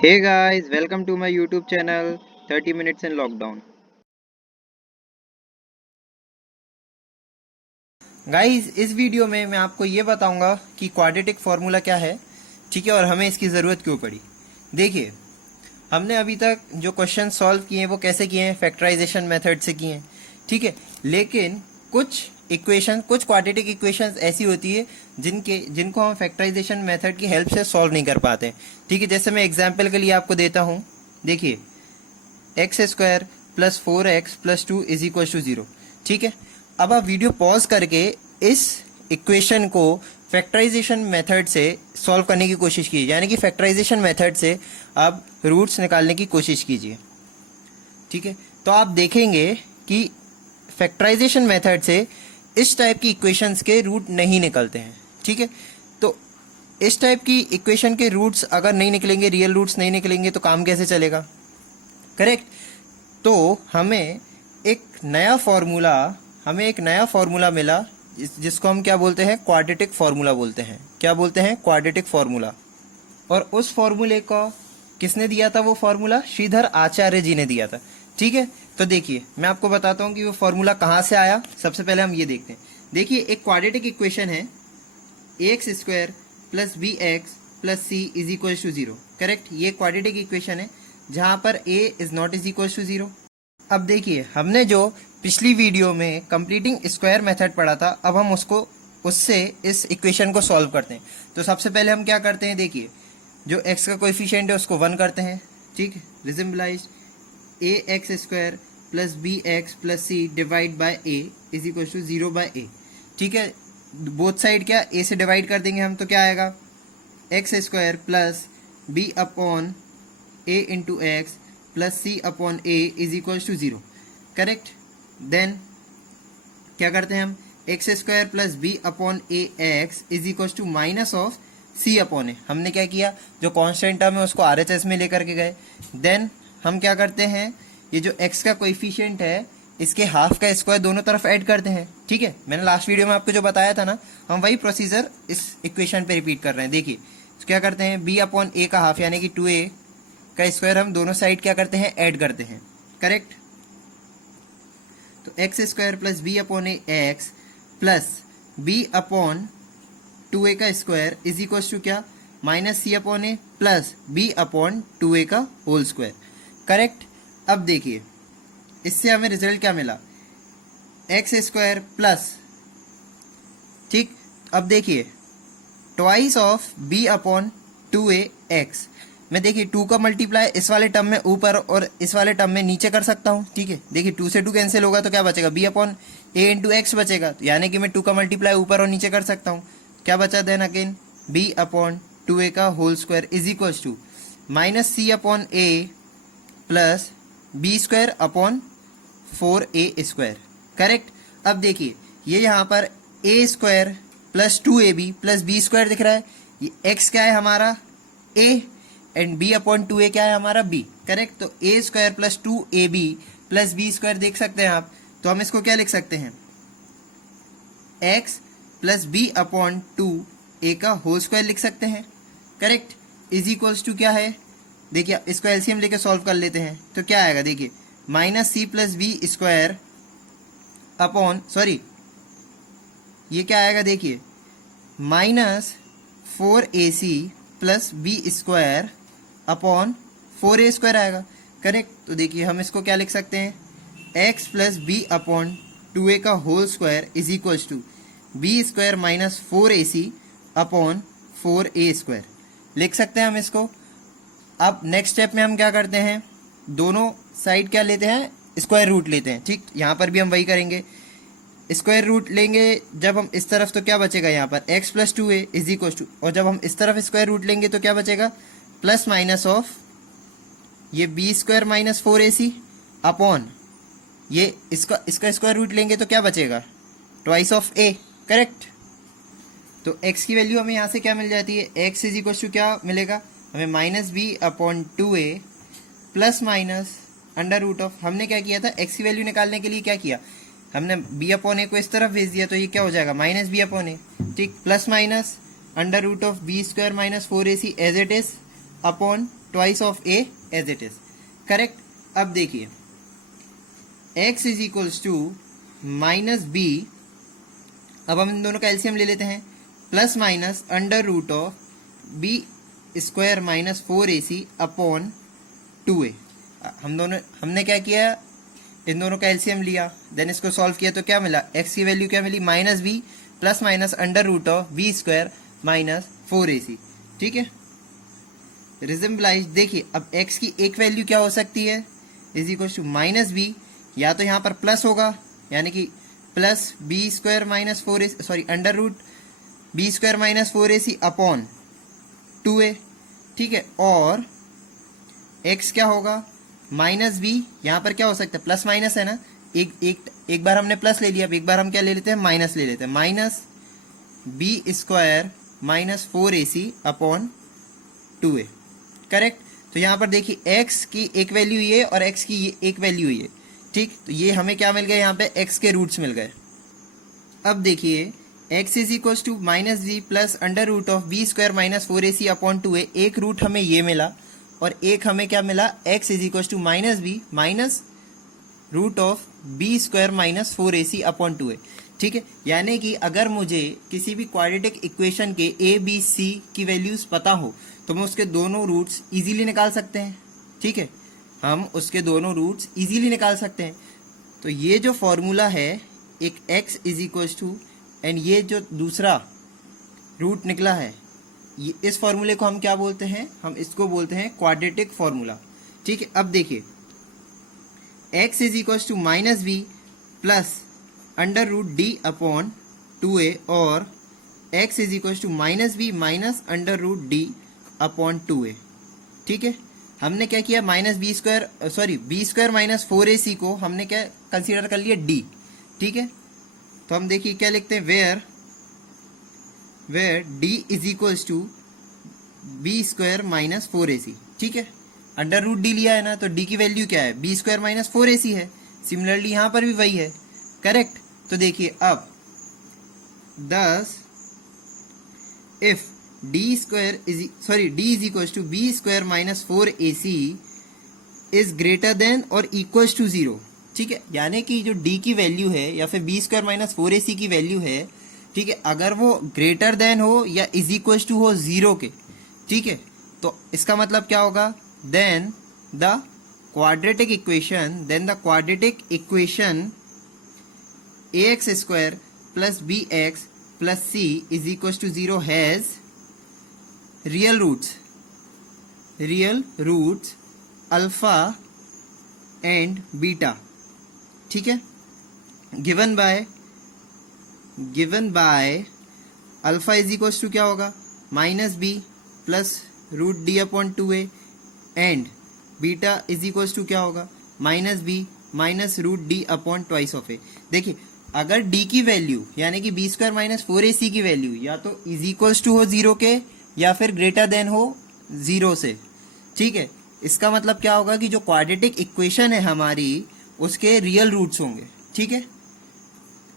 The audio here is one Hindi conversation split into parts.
Hey guys, welcome to my YouTube channel 30 Minutes in Lockdown. Guys इस वीडियो में मैं आपको ये बताऊंगा कि क्वाड्रेटिक फार्मूला क्या है, ठीक है, और हमें इसकी ज़रूरत क्यों पड़ी। देखिए, हमने अभी तक जो क्वेश्चन सॉल्व किए हैं वो कैसे किए हैं, फैक्टराइजेशन मेथड से किए हैं, ठीक है। लेकिन कुछ क्वाड्रेटिक इक्वेशंस ऐसी होती है जिनको हम फैक्टराइजेशन मेथड की हेल्प से सॉल्व नहीं कर पाते, ठीक है। जैसे मैं एग्जाम्पल के लिए आपको देता हूँ। देखिए, x square plus 4x plus 2 is equal to 0, ठीक है। अब आप वीडियो पॉज करके इस इक्वेशन को फैक्टराइजेशन मेथड से सॉल्व करने की कोशिश कीजिए, यानी कि फैक्टराइजेशन मेथड से आप रूट्स निकालने की कोशिश कीजिए, ठीक है। तो आप देखेंगे कि फैक्टराइजेशन मेथड से इस टाइप की इक्वेशंस के रूट नहीं निकलते हैं, ठीक है। तो इस टाइप की इक्वेशन के रूट्स अगर नहीं निकलेंगे, रियल रूट्स नहीं निकलेंगे, तो काम कैसे चलेगा, करेक्ट। तो हमें एक नया फॉर्मूला मिला जिसको हम क्या बोलते हैं, क्वाड्रेटिक फार्मूला बोलते हैं। क्या बोलते हैं, क्वाड्रेटिक फार्मूला। और उस फार्मूले को किसने दिया था, वो फार्मूला श्रीधर आचार्य जी ने दिया था, ठीक है। तो देखिए, मैं आपको बताता हूँ कि वो फार्मूला कहाँ से आया। सबसे पहले हम ये देखते हैं। देखिए, एक क्वाड्रेटिक इक्वेशन है x square plus b x plus c is equal to 0, correct. ये क्वाड्रेटिक इक्वेशन है जहाँ पर a is not is equal to 0। अब देखिए, हमने जो पिछली वीडियो में कंप्लीटिंग स्क्वायर मेथड पढ़ा था, अब हम उससे इस इक्वेशन को सॉल्व करते हैं। तो सबसे पहले हम क्या करते हैं, देखिए, जो x का कोएफिशिएंट है उसको 1 करते हैं, ठीक। रिजम्बलाइज्ड a x square plus b x plus c divide by a is equal to 0 by a, ठीक है। बोथ साइड क्या a से डिवाइड कर देंगे हम, तो क्या आएगा, x square plus b upon a into x plus c upon a is equal to 0, correct. Then क्या करते हैं हम, x square plus b upon a x is equal to minus of C upon ए। हमने क्या किया, जो कॉन्स्टेंट टर्म है उसको RHS में लेकर के गए। देन हम क्या करते हैं, ये जो x का कोएफिशिएंट है इसके हाफ का स्क्वायर दोनों तरफ ऐड करते हैं, ठीक है। मैंने लास्ट वीडियो में आपको जो बताया था ना, हम वही प्रोसीजर इस इक्वेशन पे रिपीट कर रहे हैं। देखिए, तो क्या करते हैं, b अपॉन ए का हाफ यानी कि 2a का स्क्वायर हम दोनों साइड क्या करते हैं, ऐड करते हैं, करेक्ट। तो x square plus b upon a x plus b upon 2a का स्क्वायर इज इक्वल टू क्या, minus c upon a plus b upon 2a का होल स्क्वायर, करेक्ट। अब देखिए, इससे हमें रिजल्ट क्या मिला, एक्स स्क्वायर प्लस, ठीक। अब देखिए, twice of b upon 2a x. मैं देखिए 2 का मल्टीप्लाई इस वाले टर्म में ऊपर और इस वाले टर्म में नीचे कर सकता हूँ, ठीक है। देखिए 2 से 2 कैंसिल होगा तो क्या बचेगा, बी अपॉन ए इंटू एक्स बचेगा, तो यानी कि मैं 2 का मल्टीप्लाई ऊपर और नीचे कर सकता हूँ। क्या बचा, then again B upon 2a का whole square is equal to minus c upon a plus b square upon 4a square, correct. अब देखिए, ये यहाँ पर a square plus 2ab plus b square दिख रहा है, ये x क्या है हमारा, a, and b upon 2a क्या है हमारा, b, करेक्ट। तो a square plus 2ab plus b square देख सकते हैं आप, तो हम इसको क्या लिख सकते हैं, x plus b upon 2a का होल स्क्वायर लिख सकते हैं, करेक्ट। इज इक्वल्स टू क्या है, देखिए इसको एलसीएम लेके सॉल्व कर लेते हैं, तो क्या आएगा, देखिए minus c plus b square upon, sorry ये क्या आएगा, देखिए minus 4ac plus b square upon 4a square आएगा, करेक्ट। तो देखिए हम इसको क्या लिख सकते हैं, x plus b upon 2a का whole square is equals to b square minus 4ac upon 4a square लिख सकते हैं हम इसको। अब नेक्स्ट स्टेप में हम क्या करते हैं, दोनों साइड क्या लेते हैं, स्क्वायर रूट लेते हैं, ठीक। यहाँ पर भी हम वही करेंगे, स्क्वायर रूट लेंगे जब हम इस तरफ, तो क्या बचेगा यहाँ पर, x plus 2a is equal to, और जब हम इस तरफ स्क्वायर रूट लेंगे तो क्या बचेगा, प्लस माइनस ऑफ ये b square minus 4ac upon ये इसका स्क्वायर रूट लेंगे तो क्या बचेगा, ट्वाइस ऑफ a, करेक्ट। तो x की वैल्यू हमें यहाँ से क्या मिल जाती है, x इज इक्वल टू क्या मिलेगा हमें, minus b upon 2a plus minus under root of, हमने क्या किया था, x की वैल्यू निकालने के लिए क्या किया, हमने b अपॉन ए को इस तरफ भेज दिया, तो ये क्या हो जाएगा, माइनस बी अपॉन ए, ठीक, plus minus under root of b square minus 4ac as it is upon twice of a as it is. Correct. अब देखिए x is equals to minus b, अब हम इन दोनों का एलसीएम ले लेते हैं, plus minus under root of b square minus 4ac upon 2a। हमने क्या किया, इन दोनों का एलसीएम लिया, देन इसको सॉल्व किया तो क्या मिला, x की वैल्यू क्या मिली, minus b plus minus under root of b square minus 4ac। ठीक है, रिजम्बलाइज। देखिए अब x की एक वैल्यू क्या हो सकती है, is equal to minus b, या तो यहाँ पर प्लस होगा यानी कि plus b square minus 4ac, sorry under root b square minus 4ac upon 2a। ठीक है, और x क्या होगा, माइनस बी, यहाँ पर क्या हो सकता है, प्लस माइनस है ना, एक बार हमने प्लस ले लिया, अब एक बार हम क्या ले लेते हैं, माइनस ले लेते हैं, minus b square minus 4ac upon 2a। Correct. तो यहाँ पर देखिए x की एक वैल्यू ये और x की ये एक वैल्यू ये। ठीक, तो ये हमें क्या मिल गया, यहाँ पे x के रूट्स मिल गए। अब देखिए x is equal to minus b plus under root of b square minus 4ac upon 2a, एक रूट हमें ये मिला और एक हमें क्या मिला, x is equal to minus b minus root of b square minus 4ac upon 2a। ठीक है, यानी कि अगर मुझे किसी भी क्वाड्रेटिक इक्वेशन के a b c की वैल्यूज पता हो तो मैं उसके दोनों रूट्स इजीली निकाल सकते हैं। ठीक है, हम उसके दोनों रूट्स इजीली निकाल सकते हैं। तो ये जो फॉर्मूला है, एक x is equal to and ये जो दूसरा रूट निकला है, ये इस फॉर्मूले को हम क्या बोलते हैं, हम इसको बोलते हैं क्वाड्रेटिक फॉर्मूला। ठीक है, अब देखिए x is equal to minus b plus under root d upon 2a और x is equal to minus b minus under root d upon 2a। ठीक है, हमने क्या किया, minus b square sorry b square minus 4ac को हमने क्या कंसीडर कर लिया, d। ठीक है, तो हम देखिए क्या लिखते हैं, where d is equals to b square minus 4ac। ठीक है, अंडर रूट डी लिया है ना, तो d की वैल्यू क्या है, बी स्क्वायर माइनस 4ac है। सिमिलरली यहाँ पर भी वही है। करेक्ट। तो देखिए अब दस if d is equals to b square minus 4ac is greater than और इक्वल्स टू 0। ठीक है, यानी कि जो d की वैल्यू है या फिर बी स्क्वायर माइनस 4ac की वैल्यू है, ठीक है, अगर वो ग्रेटर देन हो या इज इक्वल्स टू हो 0 के, ठीक है, तो इसका मतलब क्या होगा, then the quadratic equation ax square plus bx plus c is equal to 0 has real roots alpha and beta. ठीक है, given by alpha is equal to क्या होगा, minus b plus root d upon 2a and beta is equal to क्या होगा, minus b minus root d upon twice of a. देखिए अगर d की वैल्यू यानी कि बी स्क्वायर माइनस 4ac की वैल्यू या तो इज इक्वल्स टू हो 0 के या फिर ग्रेटर देन हो 0 से, ठीक है, इसका मतलब क्या होगा कि जो क्वाड्रेटिक इक्वेशन है हमारी उसके रियल रूट्स होंगे। ठीक है,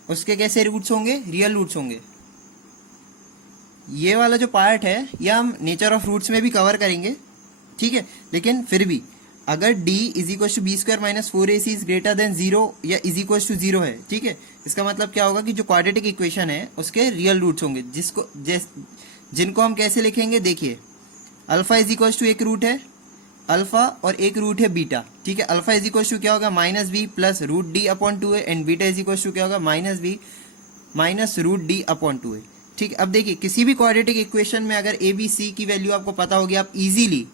उसके कैसे रूट्स होंगे, रियल रूट्स होंगे। ये वाला जो पार्ट है यह हम नेचर ऑफ रूट्स में भी कवर करेंगे। ठीक है, लेकिन फिर भी अगर d is equal to b square minus 4ac is greater than 0 या इज इक्वल टू 0 है, ठीक है, इसका मतलब क्या होगा कि जो क्वाड्रेटिक इक्वेशन है उसके रियल रूट्स होंगे, जिनको हम कैसे लिखेंगे, देखिए अल्फा इज इक्वल टू एक रूट है अल्फा और एक रूट है बीटा। ठीक है, अल्फा इज इक्वल टू क्या होगा, minus b plus root d upon 2a and beta is equal to क्या होगा, minus b minus root d upon 2a। ठीक है, अब देखिए किसी भी क्वाड्रेटिक इक्वेशन में अगर ए बी सी की वैल्यू आपको पता होगी, आप इजीली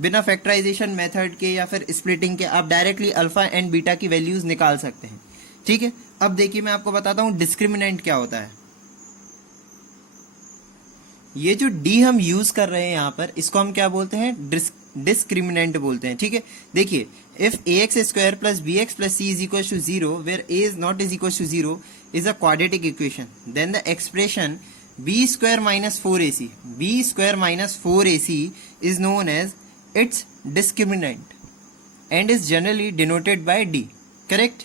बिना फैक्टराइजेशन मेथड के या फिर स्प्लिटिंग के आप डायरेक्टली अल्फा एंड बीटा की वैल्यूज निकाल सकते हैं। ठीक है, अब देखिए मैं आपको बताता हूं डिस्क्रिमिनेंट क्या होता है। ये जो डी हम यूज कर रहे हैं यहां पर, इसको हम क्या बोलते हैं, डिस्क्रिमिनेंट बोलते हैं। ठीक है, देखिए if ax square plus bx plus c is equal to 0 where a is not is equal to 0 is a quadratic equation, then the expression b square minus 4ac is known as its discriminant and is generally denoted by d। Correct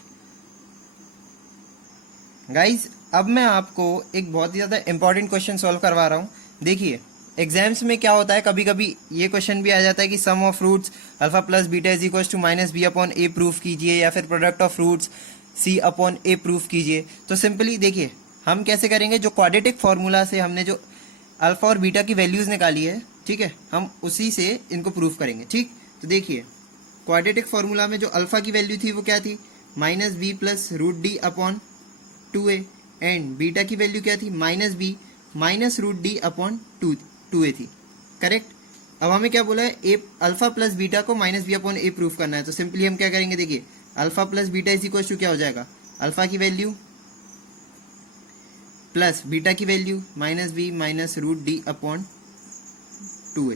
guys, अब मैं आपको एक बहुत ही ज्यादा इंपॉर्टेंट क्वेश्चन सॉल्व करवा रहा हूं। देखिए एग्जाम्स में क्या होता है, कभी कभी ये क्वेश्चन भी आ जाता है कि sum of roots alpha plus beta is equal to minus b upon a proof कीजिए, या फिर product of roots c upon a proof कीजिए। तो सिंपली देखिए हम कैसे करेंगे, जो क्वाड्रेटिक फार्मूला से हमने जो अल्फा और बीटा की वैल्यूज निकाली है, ठीक है, हम उसी से इनको प्रूफ करेंगे। ठीक, तो देखिए क्वाड्रेटिक फार्मूला में जो अल्फा की वैल्यू थी वो क्या थी, minus b plus root d upon 2a, and beta की वैल्यू क्या थी, minus b minus root d upon 2a थी। करेक्ट। अब हमें क्या बोला है, ए अल्फा प्लस बीटा को minus b upon a proof करना है। तो सिंपली हम क्या करेंगे, देखिए alpha plus beta is equal to क्या हो जाएगा, अल्फा की वैल्यू प्लस बीटा की value minus b minus root d upon 2a।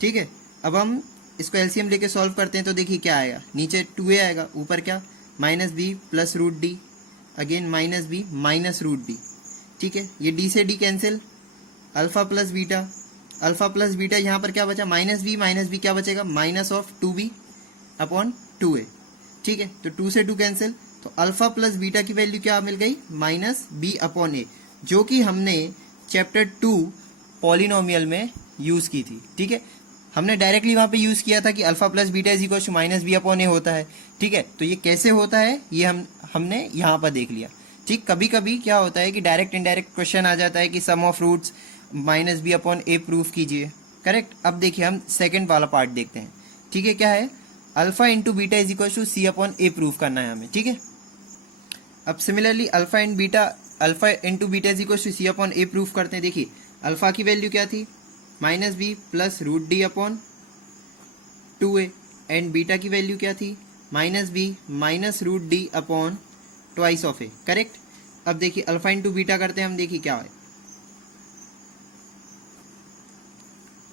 ठीक है, अब हम इसको एलसीएम लेके सॉल्व करते हैं तो देखिए क्या आएगा, नीचे 2a आएगा, ऊपर क्या minus b plus root d, again minus b minus root d. ठीक है, ये डी से d cancel, alpha plus beta यहाँ पर क्या बचा, माइनस बी क्या बचेगा, minus of 2b upon 2a। ठीक है, तो 2 से 2 कैंसिल, तो अल्फा प्लस बीटा की वैल्यू क्या मिल गई, माइनस बी अपॉन ए, जो कि हमने चैप्टर 2 पॉलिनोमियल में यूज की थी। ठीक है, हमने डायरेक्टली वहां पे यूज किया था कि alpha plus beta is equal to minus b upon a होता है। ठीक है, तो ये कैसे होता है ये हमने यहाँ पर देख लिया। ठीक, कभी कभी क्या होता है कि डायरेक्ट इनडायरेक्ट क्वेश्चन आ जाता है कि sum of roots minus b upon a proof कीजिए। करेक्ट। अब देखिए हम सेकेंड वाला पार्ट देखते हैं। ठीक है, क्या है, alpha into beta is equal to c upon a proof करना है हमें। ठीक है, अब similarly alpha into beta is equal to c upon a proof करते हैं। देखिए अल्फा की वैल्यू क्या थी, minus b plus root d upon 2a, and beta की वैल्यू क्या थी, minus b minus root d upon twice of a. Correct. अब देखिए अल्फा इंटू बीटा करते हैं हम, देखिए क्या है,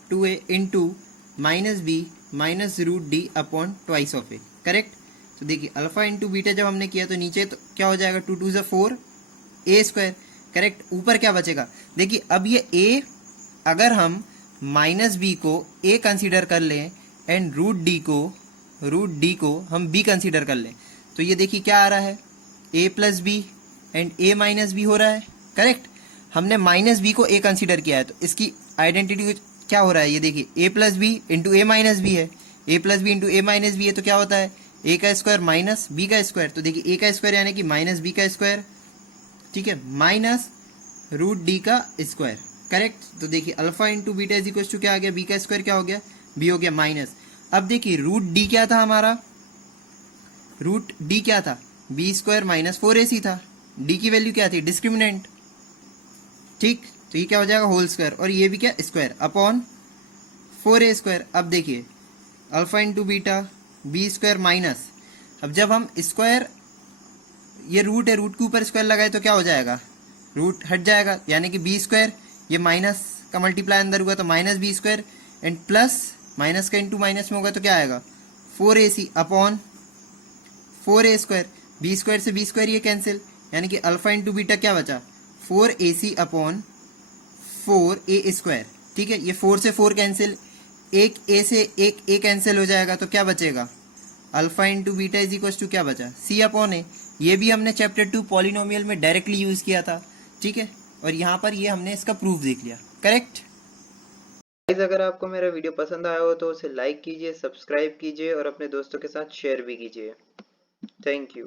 2a into minus b minus root d upon twice of a. Correct. तो देखिए अल्फा इंटू बीटा जब हमने किया तो नीचे तो क्या हो जाएगा, 2 2 4 ए स्क्वायर। करेक्ट। ऊपर क्या बचेगा, देखिए अब ये a अगर हम माइनस बी को a कंसीडर कर लें एंड रूट डी को हम b कंसीडर कर लें, तो ये देखिए क्या आ रहा है, a plus b and a minus b हो रहा है। करेक्ट। हमने माइनस बी को a कंसीडर किया है तो इसकी आइडेंटिटी क्या हो रहा है, ये देखिए a plus b into a minus b है, a plus b into a minus b है, तो क्या होता है a का स्क्वायर माइनस b का स्क्वायर। तो देखिए a का स्क्वायर यानी कि माइनस b का स्क्वायर, ठीक है, माइनस रूट डी का स्क्वायर। करेक्ट। तो देखिए alpha into beta is equal to क्या आ गया, बी का स्क्वायर क्या हो गया, बी हो गया माइनस। अब देखिए रूट डी क्या था हमारा, रूट डी क्या था, बी स्क्वायर माइनस 4ac था, डी की वैल्यू क्या थी, डिस्क्रिमिनेंट। ठीक, तो ये क्या हो जाएगा होल स्क्वायर, और ये भी क्या स्क्वायर अपॉन 4a स्क्वायर। अब देखिए alpha into beta b square minus, अब जब हम स्क्वायर, ये रूट है, रूट के ऊपर स्क्वायर लगाए तो क्या हो जाएगा, रूट हट जाएगा, यानी कि बी स्क्वायर, ये माइनस का मल्टीप्लाई अंदर हुआ तो minus b square, and plus minus का इंटू माइनस में होगा तो क्या आएगा 4ac upon 4a square. B square से बी स्क्वायर ये कैंसिल, यानी कि अल्फा इंटू बीटा क्या बचा 4ac अपॉन 4a स्क्वायर। ठीक है, ये 4 से 4 कैंसिल, एक a से एक a कैंसिल हो जाएगा तो क्या बचेगा, alpha into beta is equal to क्या बचा, c अपॉन ए। ये भी हमने चैप्टर 2 पॉलिनोमियल में डायरेक्टली यूज किया था। ठीक है, और यहाँ पर ये हमने इसका प्रूफ देख लिया। करेक्ट। गाइस, अगर आपको मेरा वीडियो पसंद आया हो तो उसे लाइक कीजिए, सब्सक्राइब कीजिए और अपने दोस्तों के साथ शेयर भी कीजिए। Thank you.